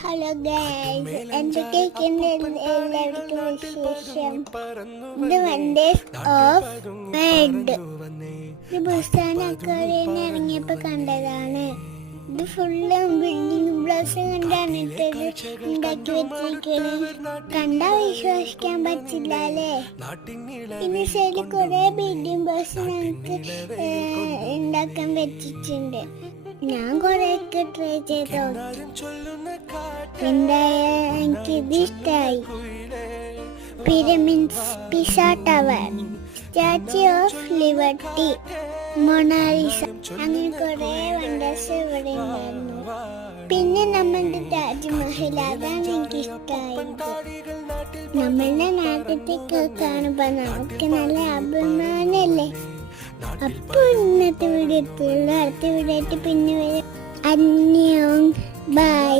Hello guys, എന്തൊക്കെയാണ് എല്ലാവർക്കും വിശേഷം? ഇത് വണ്ടേഴ്സ് ഓഫ് റെഡ്. ഇത് ബുസ്താനൊക്കെ ഇറങ്ങിയപ്പോ കണ്ടതാണ്. ഇത് ഫുള്ള് ബിൽഡിംഗ് ബ്ലോക്സ് കണ്ടാണ് ഇട്ടത് ഉണ്ടാക്കി വെച്ചിരിക്കുന്നത്. കണ്ടാ വിശ്വസിക്കാൻ പറ്റില്ല അല്ലേ? ഇനി സൈഡിൽ കുറെ ബിൽഡിംഗ് ബ്ലോക്സ് നമുക്ക് ഉണ്ടാക്കാൻ പറ്റിയിട്ടുണ്ട്. ഞാൻ കുറെയൊക്കെ ട്രൈ ചെയ്ത് നോക്കി. എന്തായാലും എനിക്കിത് ഇഷ്ടമായി. Pyramids, pizza tower, statue of liberty, Mona Lisa, അങ്ങനെ കുറെ വണ്ടേഴ്സ് ഇവിടെ ഉണ്ടായിരുന്നു. പിന്നെ നമ്മളുടെ താജ്മഹൽ, അതാണ് എനിക്ക് ഇഷ്ടമായത്. നമ്മളുടെ നാട്ടിലേക്ക് കാണുമ്പോ നമുക്ക് നല്ല അഭിമാനല്ലേ. അപ്പോൾ ഇന്നത്തെ വീഡിയോ എത്തുള്ളൂ. അടുത്ത വീഡിയോ ആയിട്ട് പിന്നെ വരെ. അന്യം, ബൈ.